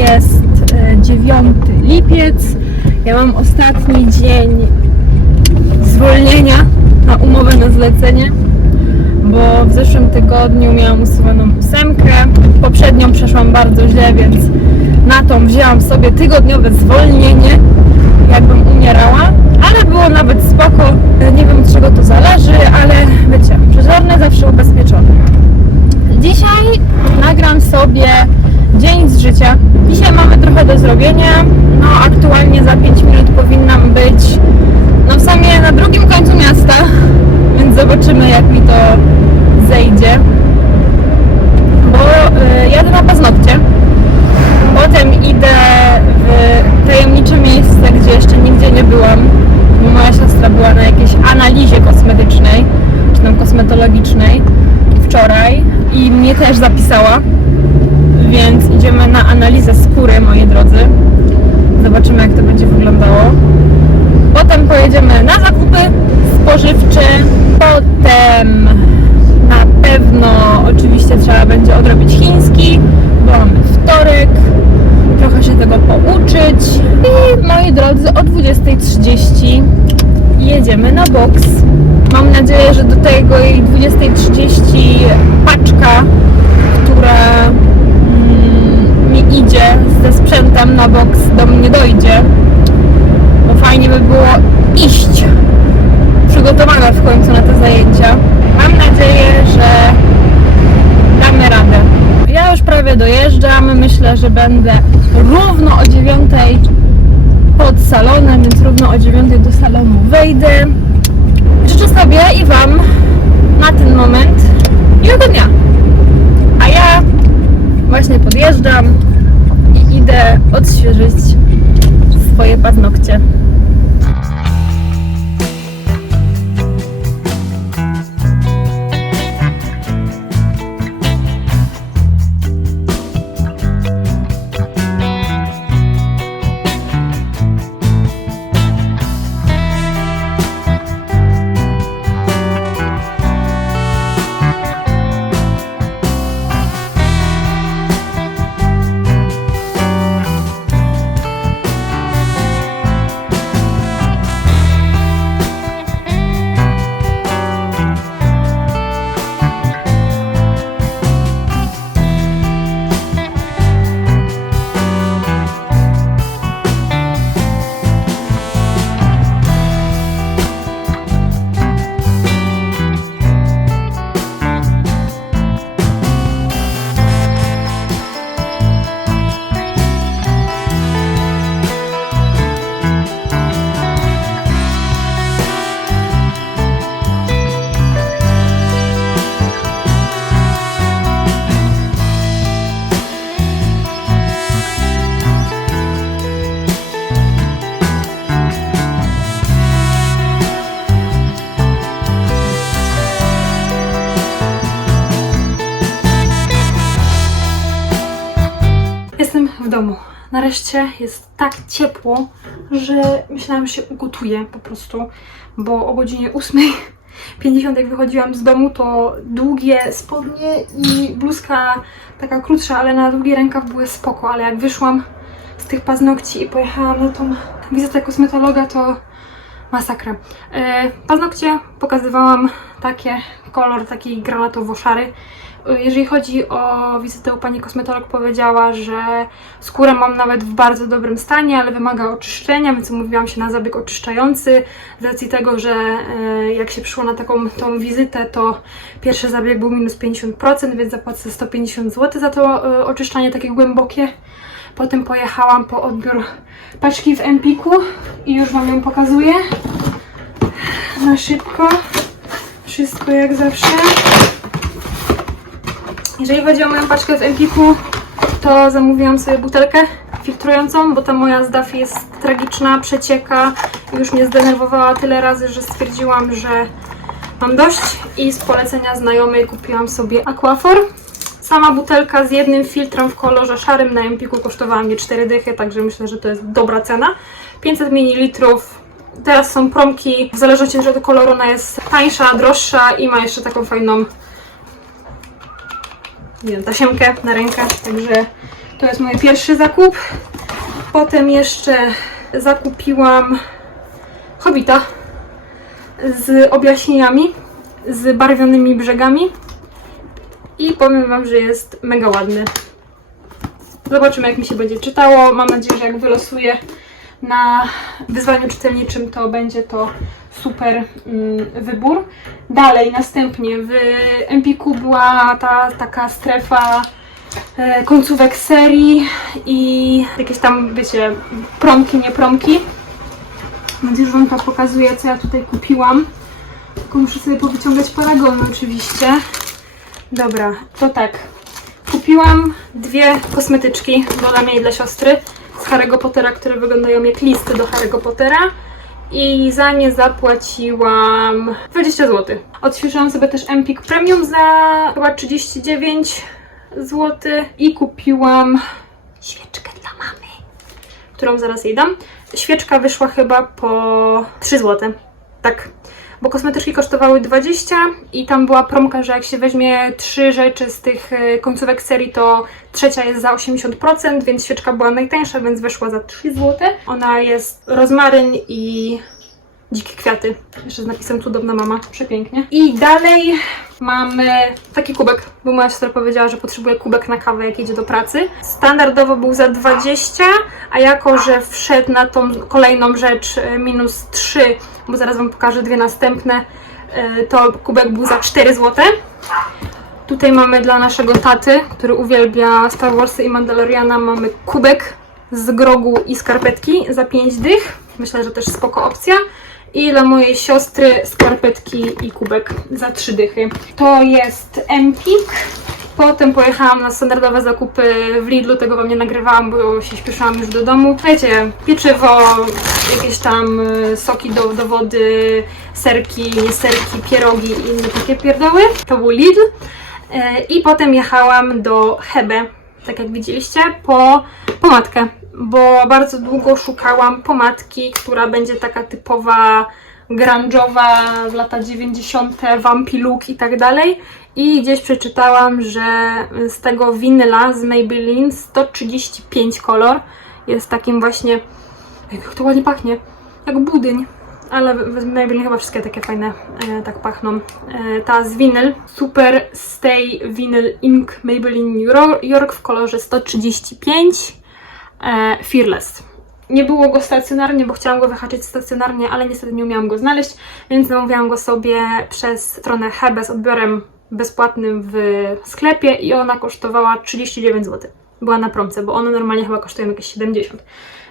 jest e, 9 lipiec. Ja mam ostatni dzień zwolnienia na umowę na zlecenie, bo w zeszłym tygodniu miałam usuwaną ósemkę. Poprzednią przeszłam bardzo źle, więc na tą wzięłam sobie tygodniowe zwolnienie, jakbym umierała, ale było nawet spoko. Nie wiem od czego to zależy, ale wiecie, przezorne zawsze ubezpieczone. Dzisiaj nagram sobie życia. Dzisiaj mamy trochę do zrobienia. No aktualnie za 5 minut powinnam być no w sumie na drugim końcu miasta, więc zobaczymy jak mi to zejdzie. Bo y, jadę na paznokcie. Potem idę w tajemnicze miejsce, gdzie jeszcze nigdzie nie byłam. Moja siostra była na jakiejś analizie kosmetycznej, czy tam kosmetologicznej wczoraj i mnie też zapisała. Więc idziemy na analizę skóry, moi drodzy. Zobaczymy, jak to będzie wyglądało. Potem pojedziemy na zakupy spożywcze. Potem na pewno oczywiście trzeba będzie odrobić chiński, bo mamy wtorek. Trochę się tego pouczyć. I moi drodzy, o 20.30 jedziemy na boks. Mam nadzieję, że do tego jej 20.30 paczka, która idzie ze sprzętem na boks do mnie dojdzie. Bo fajnie by było iść przygotowana w końcu na te zajęcia. Mam nadzieję, że damy radę. Ja już prawie dojeżdżam. Myślę, że będę równo o 9 pod salonem, więc równo o 9 do salonu wejdę. Życzę sobie i Wam na ten moment miłego dnia. A ja właśnie podjeżdżam i idę odświeżyć swoje paznokcie. Domu. Nareszcie jest tak ciepło, że myślałam, że się ugotuję po prostu, bo o godzinie 8.50 jak wychodziłam z domu, to długie spodnie i bluzka taka krótsza, ale na długi rękaw były spoko, ale jak wyszłam z tych paznokci i pojechałam na tą wizytę kosmetologa, to masakra. E, paznokcie pokazywałam takie, kolor taki granatowo-szary. Jeżeli chodzi o wizytę u pani kosmetolog, powiedziała, że skórę mam nawet w bardzo dobrym stanie, ale wymaga oczyszczenia, więc umówiłam się na zabieg oczyszczający. Z racji tego, że e, jak się przyszło na taką tą wizytę, to pierwszy zabieg był minus 50%, więc zapłacę 150 zł za to e, oczyszczanie takie głębokie. Potem pojechałam po odbiór paczki w Empiku i już Wam ją pokazuję. Na szybko. Wszystko jak zawsze. Jeżeli chodzi o moją paczkę w Empiku, to zamówiłam sobie butelkę filtrującą, bo ta moja z Duffy jest tragiczna, przecieka. Już mnie zdenerwowała tyle razy, że stwierdziłam, że mam dość i z polecenia znajomej kupiłam sobie Aquafor. Sama butelka z jednym filtrem w kolorze szarym na Empiku kosztowała mnie 4 dychy, także myślę, że to jest dobra cena. 500 ml. Teraz są promki, w zależności od koloru ona jest tańsza, droższa i ma jeszcze taką fajną wiem, tasiemkę na rękę, także To jest mój pierwszy zakup. Potem jeszcze zakupiłam Hobita z objaśnieniami, z barwionymi brzegami. I powiem Wam, że jest mega ładny. Zobaczymy, jak mi się będzie czytało. Mam nadzieję, że jak wylosuję na wyzwaniu czytelniczym, to będzie to super mm, wybór. Dalej, następnie w Empiku była ta taka strefa e, końcówek serii i jakieś tam, wiecie, promki, nie promki. Mam nadzieję, że Wam to pokazuje, co ja tutaj kupiłam. Tylko muszę sobie powyciągać paragony oczywiście. Dobra, to tak. Kupiłam dwie kosmetyczki mnie i dla siostry Harry'ego Pottera, które wyglądają jak listy do Harry'ego Pottera. I za nie zapłaciłam 20 zł. Odświeżyłam sobie też Empik Premium za chyba 39 zł i kupiłam świeczkę dla mamy, którą zaraz jej dam. Świeczka wyszła chyba po 3 zł. Tak, bo kosmetyczki kosztowały 20 i tam była promka, że jak się weźmie trzy rzeczy z tych e, końcówek serii, to trzecia jest za 80%, więc świeczka była najtańsza, więc wyszła za 3 zł. Ona jest rozmaryn i dzikie kwiaty. Jeszcze z napisem cudowna mama, przepięknie. I dalej mamy taki kubek, bo moja siostra powiedziała, że potrzebuje kubek na kawę, jak idzie do pracy. Standardowo był za 20, a jako, że wszedł na tą kolejną rzecz e, minus 3, bo zaraz Wam pokażę dwie następne, e, to kubek był za 4 zł. Tutaj mamy dla naszego taty, który uwielbia Star Warsy i Mandaloriana, mamy kubek z grogu i skarpetki za 5 dych. Myślę, że też spoko opcja. I dla mojej siostry skarpetki i kubek za 3 dychy. To jest Empik. Potem pojechałam na standardowe zakupy w Lidlu, tego wam nie nagrywałam, bo się śpieszyłam już do domu. Wiecie, pieczywo, jakieś tam y, soki do, do wody, serki, nie serki, pierogi i inne takie pierdoły. To był Lidl. E, I potem jechałam do Hebe, tak jak widzieliście, po pomadkę, bo bardzo długo szukałam pomadki, która będzie taka typowa grunge'owa w lata 90., vampy look i tak dalej. I gdzieś przeczytałam, że z tego winyla z Maybelline 135 kolor jest takim właśnie, jak to ładnie pachnie, jak budyń. Ale Maybelline chyba wszystkie takie fajne e, tak pachną. E, ta z winyl, Super Stay Vinyl Ink Maybelline Euro- York w kolorze 135 e, Fearless. Nie było go stacjonarnie, bo chciałam go wyhaczyć stacjonarnie, ale niestety nie umiałam go znaleźć, więc zamówiłam go sobie przez stronę Hebe z odbiorem bezpłatnym w sklepie i ona kosztowała 39 zł. Była na promce, bo one normalnie chyba kosztują jakieś 70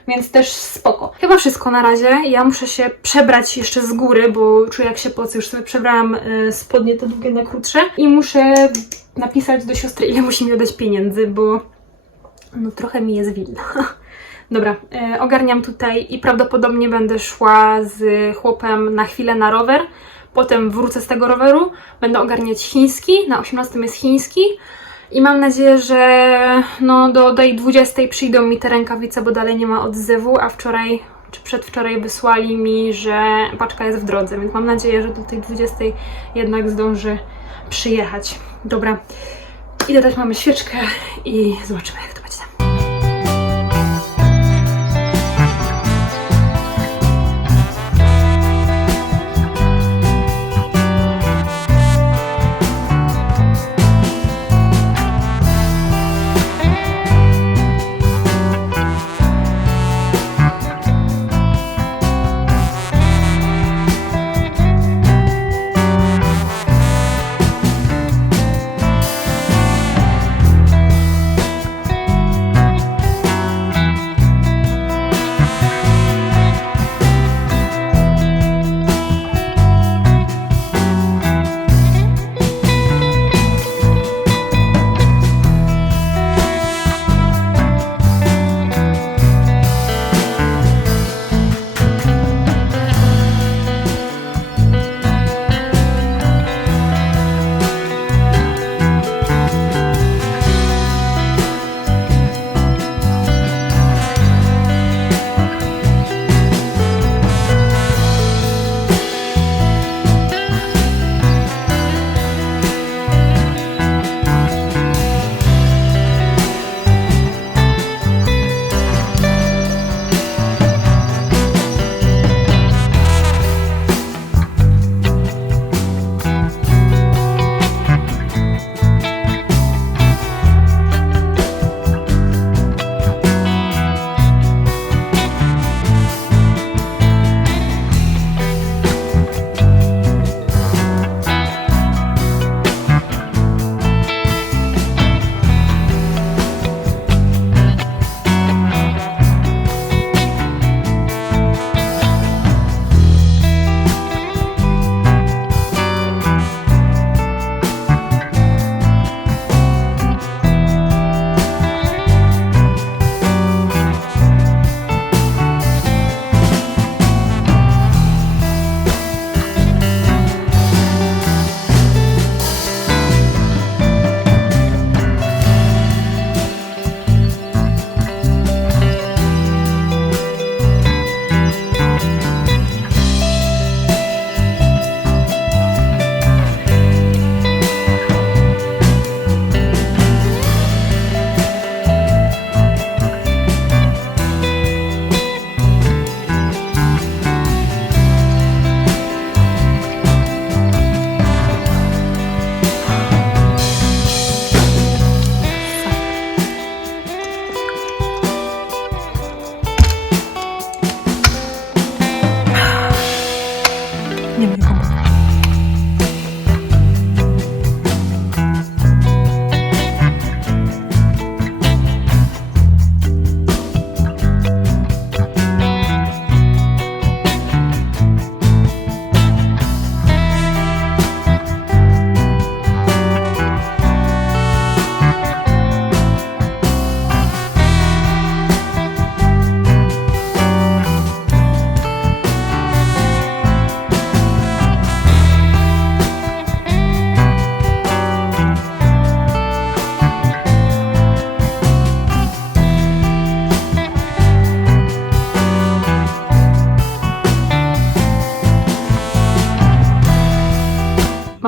więc też spoko. Chyba wszystko na razie. Ja muszę się przebrać jeszcze z góry, bo czuję jak się pocę. Już sobie przebrałam y, spodnie te długie na krótsze i muszę napisać do siostry, ile musi mi oddać pieniędzy, bo no trochę mi jest wilna. Dobra, e, ogarniam tutaj i prawdopodobnie będę szła z chłopem na chwilę na rower. Potem wrócę z tego roweru, będę ogarniać chiński. Na 18 jest chiński. I mam nadzieję, że no, do tej 20 przyjdą mi te rękawice, bo dalej nie ma odzewu, a wczoraj czy przedwczoraj wysłali mi, że paczka jest w drodze, więc mam nadzieję, że do tej 20 jednak zdąży przyjechać. Dobra, idę dać mamy świeczkę i zobaczymy jak to będzie. Nie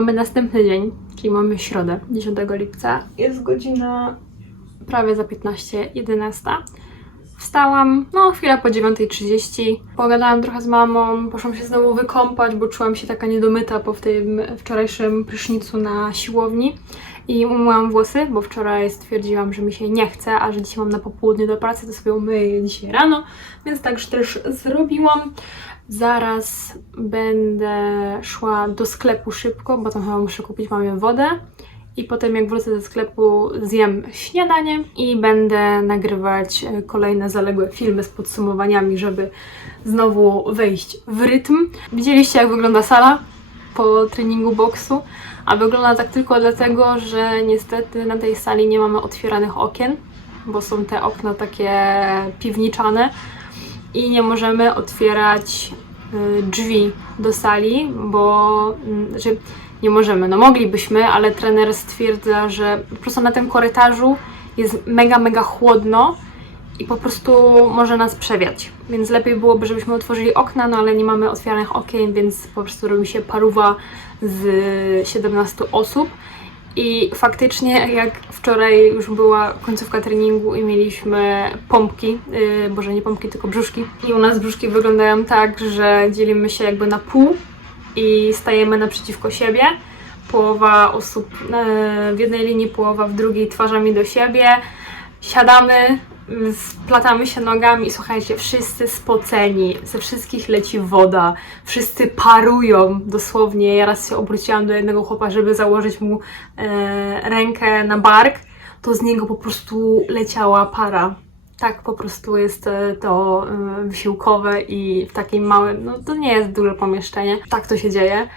Mamy następny dzień, czyli mamy środę, 10 lipca. Jest godzina prawie za 15, 11. Wstałam, no chwilę po 9.30. Pogadałam trochę z mamą, poszłam się znowu wykąpać, bo czułam się taka niedomyta po tym wczorajszym prysznicu na siłowni. I umyłam włosy, bo wczoraj stwierdziłam, że mi się nie chce, a że dzisiaj mam na popołudnie do pracy, to sobie umyję je dzisiaj rano, więc tak też zrobiłam. Zaraz będę szła do sklepu szybko, bo tam chyba muszę kupić mamie wodę. I potem jak wrócę ze sklepu zjem śniadanie i będę nagrywać e, kolejne zaległe filmy z podsumowaniami, żeby znowu wejść w rytm. Widzieliście jak wygląda sala po treningu boksu, a wygląda tak tylko dlatego, że niestety na tej sali nie mamy otwieranych okien, bo są te okna takie piwniczane i nie możemy otwierać y, drzwi do sali, bo mm, znaczy nie możemy. No moglibyśmy, ale trener stwierdza, że po prostu na tym korytarzu jest mega, mega chłodno i po prostu może nas przewiać. Więc lepiej byłoby, żebyśmy otworzyli okna, no ale nie mamy otwieranych okien, więc po prostu robi się paruwa z 17 osób. I faktycznie, jak wczoraj już była końcówka treningu i mieliśmy pompki, yy, boże nie pompki, tylko brzuszki. I u nas brzuszki wyglądają tak, że dzielimy się jakby na pół i stajemy naprzeciwko siebie. Połowa osób yy, w jednej linii, połowa w drugiej, twarzami do siebie. Siadamy, splatamy się nogami słuchajcie, wszyscy spoceni, ze wszystkich leci woda, wszyscy parują dosłownie. Ja raz się obróciłam do jednego chłopa, żeby założyć mu e, rękę na bark, to z niego po prostu leciała para. Tak po prostu jest e, to e, wysiłkowe i w takim małym, no to nie jest duże pomieszczenie. Tak to się dzieje.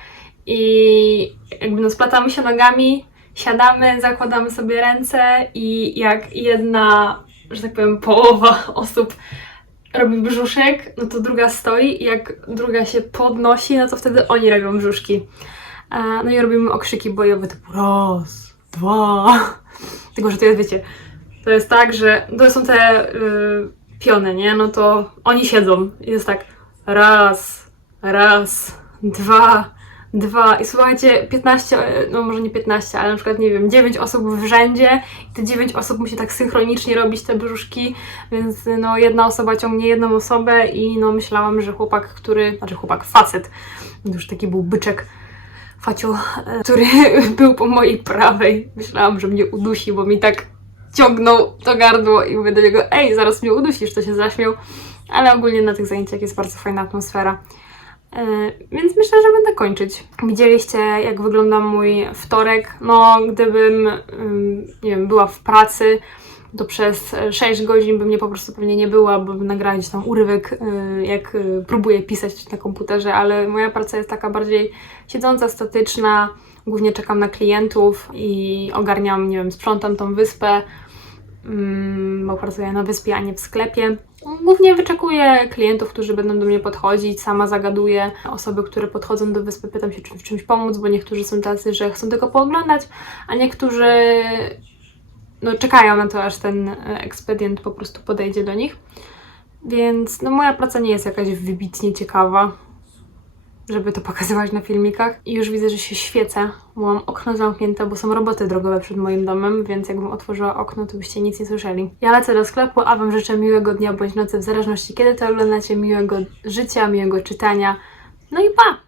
I jakby no splatamy się nogami, siadamy, zakładamy sobie ręce i jak jedna, że tak powiem, połowa osób robi brzuszek, no to druga stoi i jak druga się podnosi, no to wtedy oni robią brzuszki. E, No i robimy okrzyki bojowe typu raz, dwa. Tylko, że to jest, wiecie, to jest tak, że to są te y, piony, nie? No to oni siedzą jest tak raz, raz, dwa, dwa i słuchajcie, 15, no może nie 15, ale na przykład, nie wiem, 9 osób w rzędzie i te 9 osób musi tak synchronicznie robić te brzuszki, więc no jedna osoba ciągnie jedną osobę i no myślałam, że chłopak, który, znaczy chłopak, facet, już taki był byczek, facio, e, który był po mojej prawej, myślałam, że mnie udusi, bo mi tak ciągnął to gardło i mówię do niego, ej, zaraz mnie udusisz, to się zaśmiał, ale ogólnie na tych zajęciach jest bardzo fajna atmosfera. E, Więc myślę, że będę kończyć. Widzieliście, jak wygląda mój wtorek. No, gdybym, ym, nie wiem, była w pracy, to przez 6 godzin bym nie po prostu pewnie nie była, bo bym nagrała tam urywek, y, jak y, próbuję pisać na komputerze, ale moja praca jest taka bardziej siedząca, statyczna. Głównie czekam na klientów i ogarniam, nie wiem, sprzątam tą wyspę, bo pracuję na wyspie, a nie w sklepie. Głównie wyczekuję klientów, którzy będą do mnie podchodzić, sama zagaduję osoby, które podchodzą do wyspy, pytam się, czy w czymś pomóc, bo niektórzy są tacy, że chcą tylko pooglądać, a niektórzy no, czekają na to, aż ten e, ekspedient po prostu podejdzie do nich. Więc no, moja praca nie jest jakaś wybitnie ciekawa, żeby to pokazywać na filmikach. I już widzę, że się świecę, bo mam okno zamknięte, bo są roboty drogowe przed moim domem, więc jakbym otworzyła okno, to byście nic nie słyszeli. Ja lecę do sklepu, a Wam życzę miłego dnia bądź nocy, w zależności kiedy to oglądacie, miłego życia, miłego czytania. No i pa!